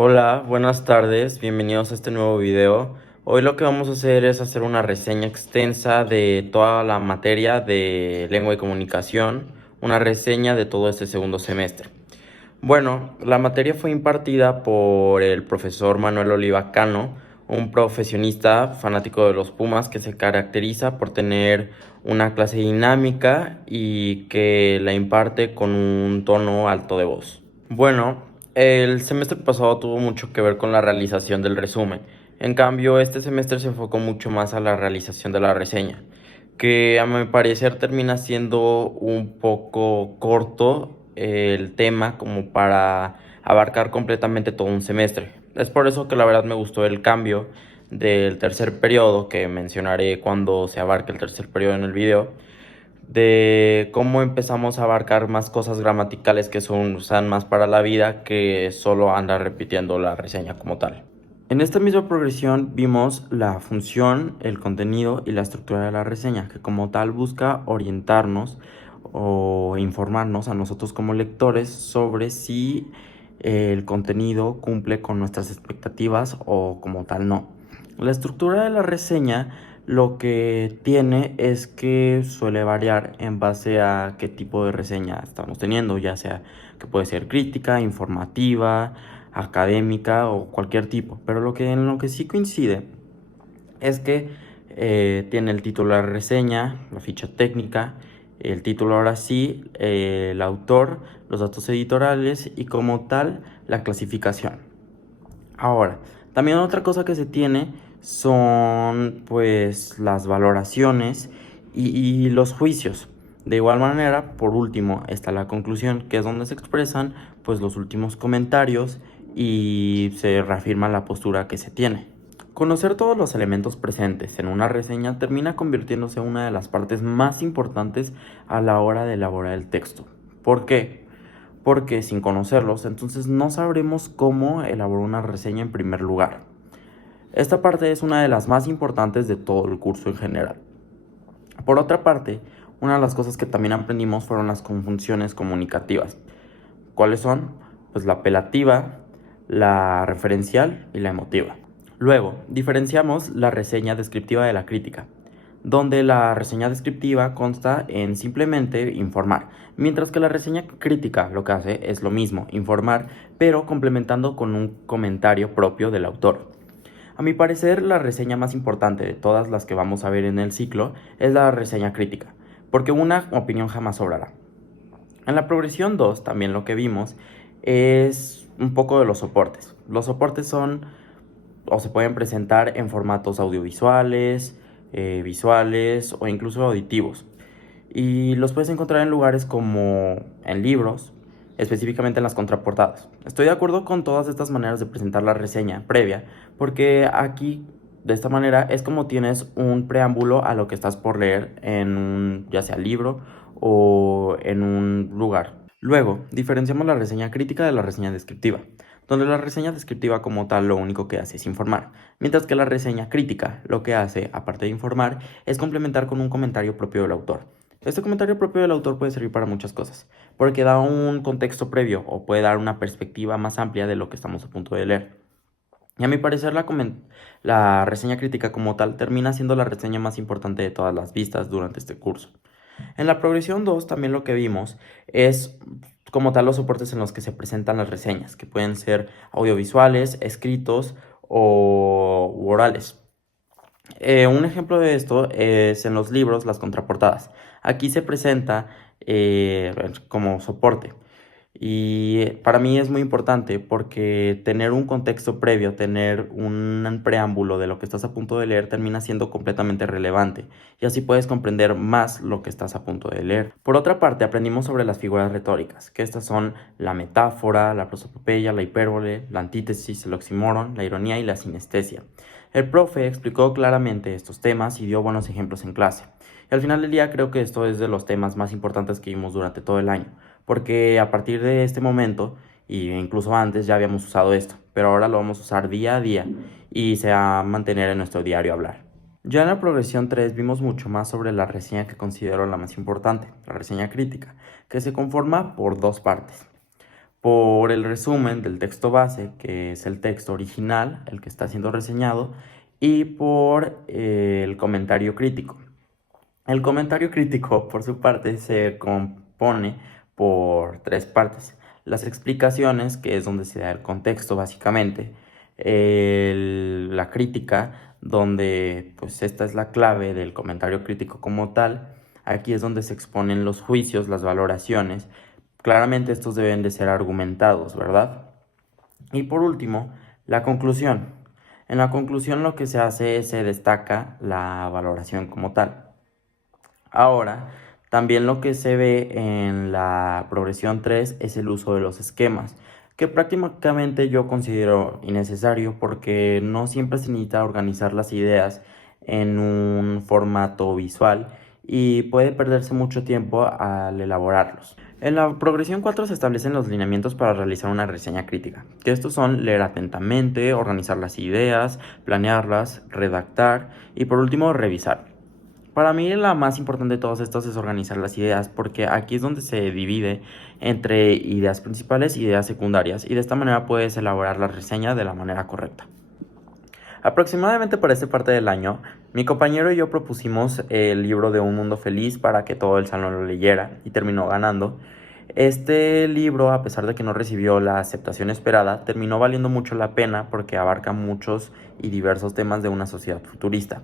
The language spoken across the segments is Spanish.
Hola, buenas tardes, bienvenidos a este nuevo video. Hoy lo que vamos a hacer es hacer una reseña extensa de toda la materia de lengua y comunicación, una reseña de todo este segundo semestre. Bueno, la materia fue impartida por el profesor Manuel Oliva Cano, un profesionista fanático de los Pumas que se caracteriza por tener una clase dinámica y que la imparte con un tono alto de voz. Bueno, el semestre pasado tuvo mucho que ver con la realización del resumen. En cambio, este semestre se enfocó mucho más a la realización de la reseña, que a mi parecer termina siendo un poco corto el tema como para abarcar completamente todo un semestre. Es por eso que la verdad me gustó el cambio del tercer periodo, que mencionaré cuando se abarque el tercer periodo en el video, de cómo empezamos a abarcar más cosas gramaticales que son usan más para la vida que solo andar repitiendo la reseña como tal. En esta misma progresión vimos la función, el contenido y la estructura de la reseña, que como tal busca orientarnos o informarnos a nosotros como lectores sobre si el contenido cumple con nuestras expectativas o como tal no. La estructura de la reseña lo que tiene es que suele variar en base a qué tipo de reseña estamos teniendo, ya sea que puede ser crítica, informativa, académica o cualquier tipo. Pero en lo que sí coincide es que tiene el título de la reseña, la ficha técnica, el título ahora sí, el autor, los datos editoriales y como tal la clasificación. Ahora, también otra cosa que se tiene son pues las valoraciones y los juicios. De igual manera, por último, está la conclusión, que es donde se expresan pues los últimos comentarios y se reafirma la postura que se tiene. Conocer todos los elementos presentes en una reseña termina convirtiéndose en una de las partes más importantes a la hora de elaborar el texto. ¿Por qué? Porque sin conocerlos, entonces no sabremos cómo elaborar una reseña en primer lugar. Esta parte es una de las más importantes de todo el curso en general. Por otra parte, una de las cosas que también aprendimos fueron las conjunciones comunicativas. ¿Cuáles son? Pues la apelativa, la referencial y la emotiva. Luego, diferenciamos la reseña descriptiva de la crítica, donde la reseña descriptiva consta en simplemente informar, mientras que la reseña crítica lo que hace es lo mismo, informar, pero complementando con un comentario propio del autor. A mi parecer, la reseña más importante de todas las que vamos a ver en el ciclo es la reseña crítica, porque una opinión jamás sobrará. En la progresión 2 también lo que vimos es un poco de los soportes. Los soportes son o se pueden presentar en formatos audiovisuales, visuales o incluso auditivos. Y los puedes encontrar en lugares como en libros, específicamente en las contraportadas. Estoy de acuerdo con todas estas maneras de presentar la reseña previa, porque aquí, de esta manera, es como tienes un preámbulo a lo que estás por leer en un, ya sea libro o en un lugar. Luego, diferenciamos la reseña crítica de la reseña descriptiva, donde la reseña descriptiva como tal lo único que hace es informar, mientras que la reseña crítica lo que hace, aparte de informar, es complementar con un comentario propio del autor. Este comentario propio del autor puede servir para muchas cosas, porque da un contexto previo o puede dar una perspectiva más amplia de lo que estamos a punto de leer. Y a mi parecer la reseña crítica como tal termina siendo la reseña más importante de todas las vistas durante este curso. En la progresión 2 también lo que vimos es como tal los soportes en los que se presentan las reseñas, que pueden ser audiovisuales, escritos o orales. Un ejemplo de esto es en los libros, las contraportadas. Aquí se presenta como soporte. Y para mí es muy importante porque tener un contexto previo, tener un preámbulo de lo que estás a punto de leer termina siendo completamente relevante y así puedes comprender más lo que estás a punto de leer. Por otra parte, aprendimos sobre las figuras retóricas, que estas son la metáfora, la prosopopeya, la hipérbole, la antítesis, el oxímoron, la ironía y la sinestesia. El profe explicó claramente estos temas y dio buenos ejemplos en clase. Y al final del día creo que esto es de los temas más importantes que vimos durante todo el año, porque a partir de este momento, y incluso antes ya habíamos usado esto, pero ahora lo vamos a usar día a día y se va a mantener en nuestro diario hablar. Ya en la progresión 3 vimos mucho más sobre la reseña que considero la más importante, la reseña crítica, que se conforma por dos partes. por el resumen del texto base, que es el texto original, el que está siendo reseñado, y por el comentario crítico. El comentario crítico, por su parte, se compone por tres partes. Las explicaciones, que es donde se da el contexto básicamente. La crítica, donde pues esta es la clave del comentario crítico como tal. Aquí es donde se exponen los juicios, las valoraciones. Claramente estos deben de ser argumentados, ¿verdad? Y por último, la conclusión. En la conclusión lo que se hace es se destaca la valoración como tal. Ahora, también lo que se ve en la progresión 3 es el uso de los esquemas, que prácticamente yo considero innecesario porque no siempre se necesita organizar las ideas en un formato visual y puede perderse mucho tiempo al elaborarlos. En la progresión 4 se establecen los lineamientos para realizar una reseña crítica, que estos son leer atentamente, organizar las ideas, planearlas, redactar y por último revisar. Para mí la más importante de todos estos es organizar las ideas, porque aquí es donde se divide entre ideas principales y ideas secundarias, y de esta manera puedes elaborar la reseña de la manera correcta. Aproximadamente para esta parte del año, mi compañero y yo propusimos el libro de Un Mundo Feliz para que todo el salón lo leyera y terminó ganando. Este libro, a pesar de que no recibió la aceptación esperada, terminó valiendo mucho la pena porque abarca muchos y diversos temas de una sociedad futurista.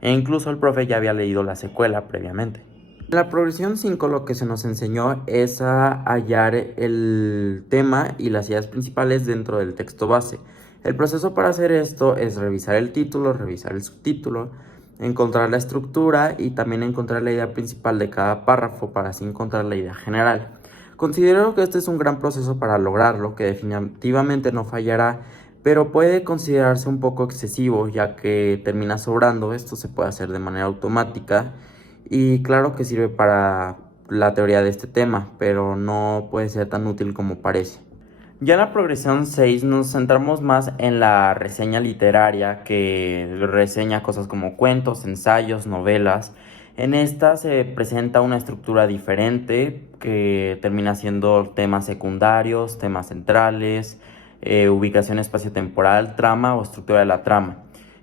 E incluso el profe ya había leído la secuela previamente. En la progresión 5 lo que se nos enseñó es a hallar el tema y las ideas principales dentro del texto base. El proceso para hacer esto es revisar el título, revisar el subtítulo, encontrar la estructura y también encontrar la idea principal de cada párrafo para así encontrar la idea general. Considero que este es un gran proceso para lograrlo, que definitivamente no fallará, pero puede considerarse un poco excesivo ya que termina sobrando. Esto se puede hacer de manera automática y claro que sirve para la teoría de este tema, pero no puede ser tan útil como parece. Ya en la progresión 6 nos centramos más en la reseña literaria, que reseña cosas como cuentos, ensayos, novelas. En esta se presenta una estructura diferente que termina siendo temas secundarios, temas centrales, ubicación espaciotemporal, trama o estructura de la trama.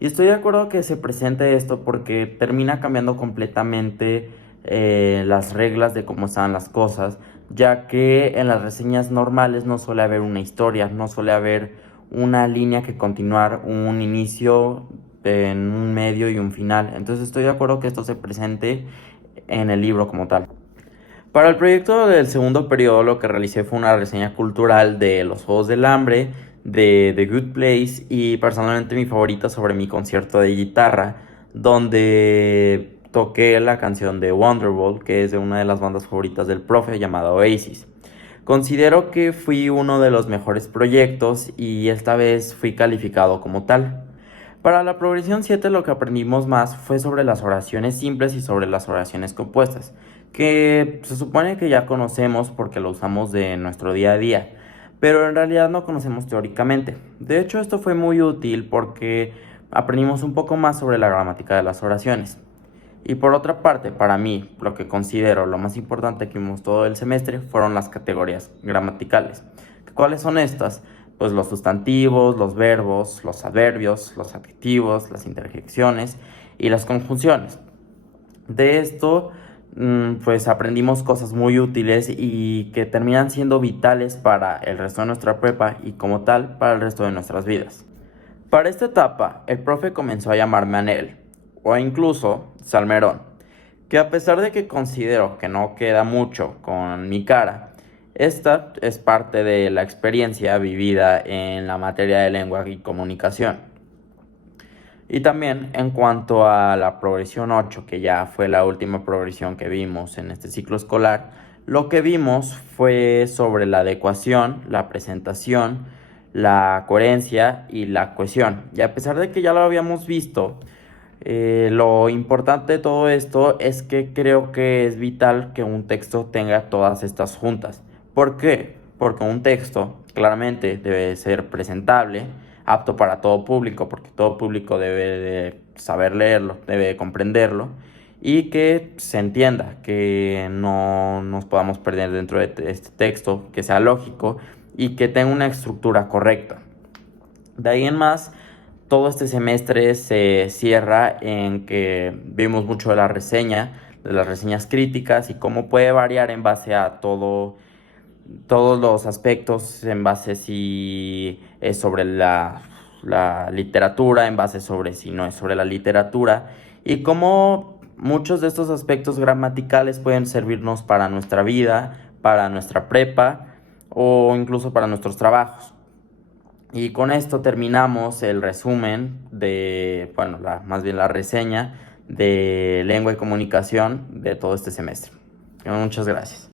Y estoy de acuerdo que se presente esto porque termina cambiando completamente las reglas de cómo están las cosas, ya que en las reseñas normales no suele haber una historia, no suele haber una línea que continuar, un inicio, en un medio y un final. Entonces estoy de acuerdo que esto se presente en el libro como tal. Para el proyecto del segundo periodo lo que realicé fue una reseña cultural de Los Juegos del Hambre, de The Good Place y personalmente mi favorita sobre mi concierto de guitarra, donde toqué la canción de Wonderwall, que es de una de las bandas favoritas del profe llamada Oasis. Considero que fui uno de los mejores proyectos y esta vez fui calificado como tal. Para la progresión 7 lo que aprendimos más fue sobre las oraciones simples y sobre las oraciones compuestas, que se supone que ya conocemos porque lo usamos de nuestro día a día, pero en realidad no conocemos teóricamente. De hecho, esto fue muy útil porque aprendimos un poco más sobre la gramática de las oraciones. Y por otra parte, para mí, lo que considero lo más importante que vimos todo el semestre fueron las categorías gramaticales. ¿Cuáles son estas? Pues los sustantivos, los verbos, los adverbios, los adjetivos, las interjecciones y las conjunciones. De esto, pues aprendimos cosas muy útiles y que terminan siendo vitales para el resto de nuestra prepa y como tal para el resto de nuestras vidas. Para esta etapa, el profe comenzó a llamarme Anel, o incluso Salmerón, que a pesar de que considero que no queda mucho con mi cara, esta es parte de la experiencia vivida en la materia de lengua y comunicación. Y también en cuanto a la progresión 8, que ya fue la última progresión que vimos en este ciclo escolar, lo que vimos fue sobre la adecuación, la presentación, la coherencia y la cohesión. Y a pesar de que ya lo habíamos visto, lo importante de todo esto es que creo que es vital que un texto tenga todas estas juntas. ¿Por qué? Porque un texto claramente debe ser presentable, apto para todo público, porque todo público debe de saber leerlo, debe de comprenderlo y que se entienda, que no nos podamos perder dentro de este texto, que sea lógico y que tenga una estructura correcta. De ahí en más, todo este semestre se cierra en que vimos mucho de la reseña, de las reseñas críticas y cómo puede variar en base a todos los aspectos, en base si es sobre la literatura, en base sobre si no es sobre la literatura, y cómo muchos de estos aspectos gramaticales pueden servirnos para nuestra vida, para nuestra prepa o incluso para nuestros trabajos. Y con esto terminamos el resumen de, bueno, más bien la reseña de lengua y comunicación de todo este semestre. Muchas gracias.